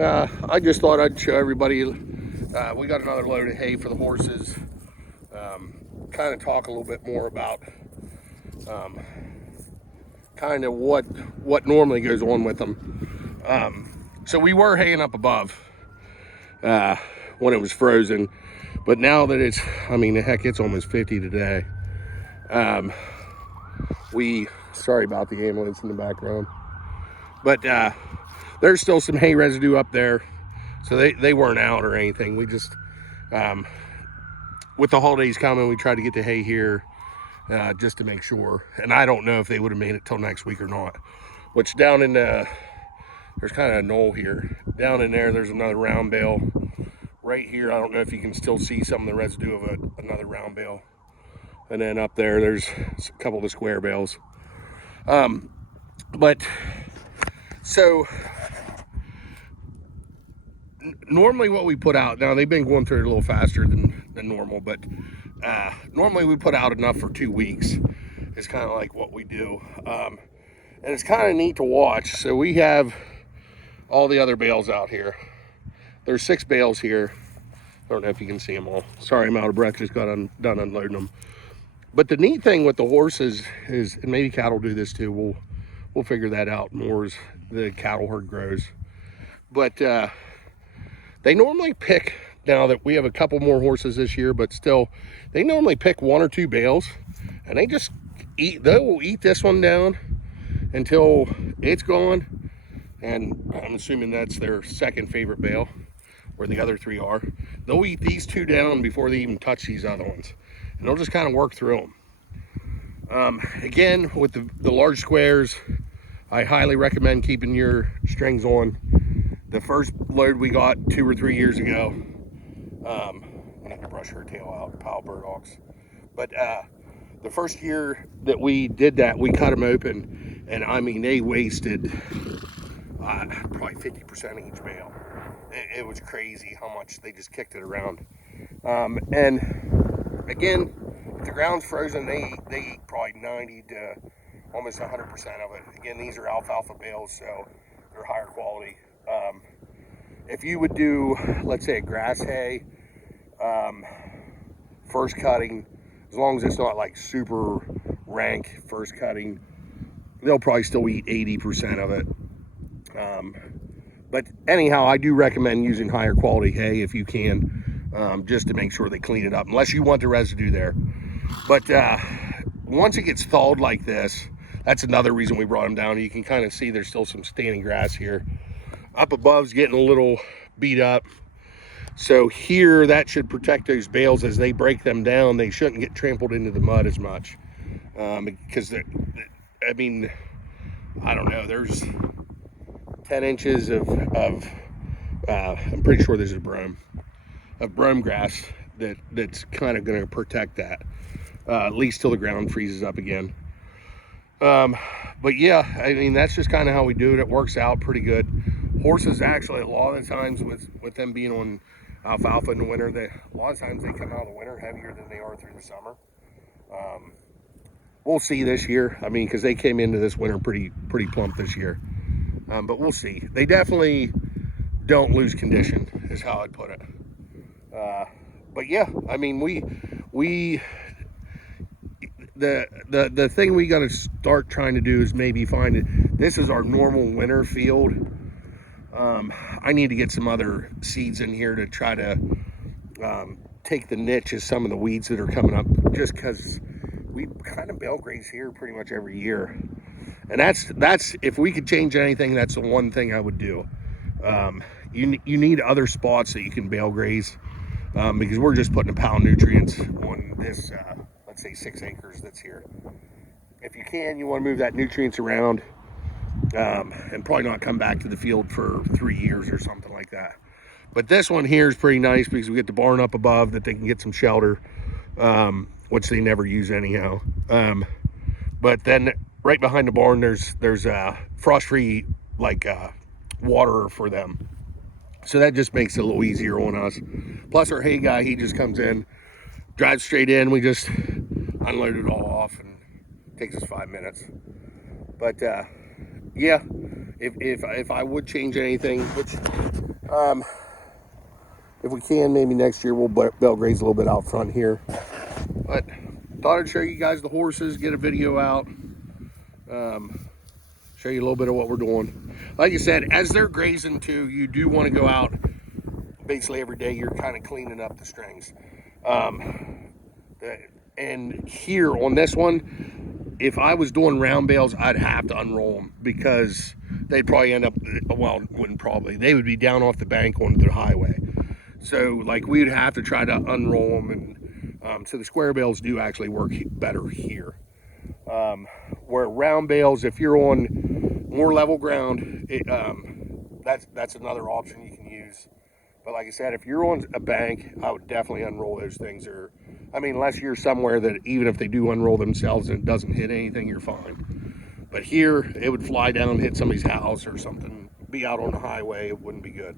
I just thought I'd show everybody. We got another load of hay for the horses. Kind of talk a little bit more about kind of what normally goes on with them. So we were haying up above when it was frozen, but now that it's, I mean, heck, it's almost 50 today. Sorry about the ambulance in the background, but there's still some hay residue up there, so they weren't out or anything. We just, with the holidays coming, we tried to get the hay here just to make sure. And I don't know if they would have made it till next week or not. Which down in there's kind of a knoll here. Down in there's another round bale. Right here, I don't know if you can still see some of the residue of another round bale. And then up there's a couple of the square bales. But so normally what we put out, now they've been going through it a little faster than normal, but normally we put out enough for 2 weeks. It's kind of like what we do. And it's kind of neat to watch. So we have all the other bales out here. There's 6 bales here. I don't know if you can see them all. Sorry, I'm out of breath, just got done unloading them. But the neat thing with the horses is, and maybe cattle do this too, we'll figure that out more as the cattle herd grows. But they normally pick, now that we have a couple more horses this year, but still, they normally pick 1 or 2 bales, and they just they will eat this one down until it's gone. And I'm assuming that's their second favorite bale, where the other 3 are. They'll eat these 2 down before they even touch these other ones. And they'll just kind of work through them. Again, with the large squares, I highly recommend keeping your strings on. The first load we got 2 or 3 years ago, I need to brush her tail out, pile burdocks. But the first year that we did that, we cut them open, and I mean, they wasted probably 50% of each bale. It was crazy how much they just kicked it around. And again, if the ground's frozen, they eat probably 90 to almost 100% of it. Again, these are alfalfa bales, so they're higher quality. If you would do, let's say, a grass hay, first cutting, as long as it's not like super rank first cutting, they'll probably still eat 80% of it. But anyhow, I do recommend using higher quality hay if you can, just to make sure they clean it up, unless you want the residue there. But once it gets thawed like this, that's another reason we brought them down. You can kind of see there's still some standing grass here. Up above's getting a little beat up. So here, that should protect those bales as they break them down. They shouldn't get trampled into the mud as much. Because, I mean, I don't know, there's 10 inches of I'm pretty sure this is brome grass that's kind of going to protect that, at least till the ground freezes up again. But yeah, I mean, that's just kind of how we do it. It works out pretty good. Horses actually, a lot of the times with them being on alfalfa in the winter, a lot of times they come out of the winter heavier than they are through the summer. We'll see this year. I mean, because they came into this winter pretty plump this year. But we'll see. They definitely don't lose condition, is how I'd put it. But yeah, I mean, the thing we got to start trying to do is maybe find it. This is our normal winter field. I need to get some other seeds in here to try to take the niche of some of the weeds that are coming up, just because we kind of bale graze here pretty much every year. And that's if we could change anything, that's the one thing I would do. You need other spots that you can bale graze, because we're just putting a pound nutrients on this, let's say 6 acres that's here. If you can, you want to move that nutrients around, and probably not come back to the field for 3 years or something like that. But this one here is pretty nice because we get the barn up above that they can get some shelter, which they never use anyhow. But then right behind the barn, there's frost-free water for them. So that just makes it a little easier on us. Plus our hay guy, he just comes in, drives straight in. We just unload it all off and it takes us 5 minutes. But yeah, if I would change anything, which if we can, maybe next year we'll bale graze a little bit out front here. But thought I'd show you guys the horses, get a video out, show you a little bit of what we're doing. Like I said, as they're grazing too, you do want to go out basically every day. You're kind of cleaning up the strings. And here on this one, if I was doing round bales, I'd have to unroll them because they'd probably end up, well, wouldn't probably, they would be down off the bank onto the highway. So like we'd have to try to unroll them, and so the square bales do actually work better here. Where round bales, if you're on more level ground, that's another option you can use. But like I said, if you're on a bank, I would definitely unroll those things. Or, I mean, unless you're somewhere that even if they do unroll themselves and it doesn't hit anything, you're fine. But here, it would fly down, hit somebody's house or something, be out on the highway, it wouldn't be good.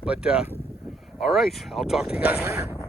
But, all right, I'll talk to you guys later.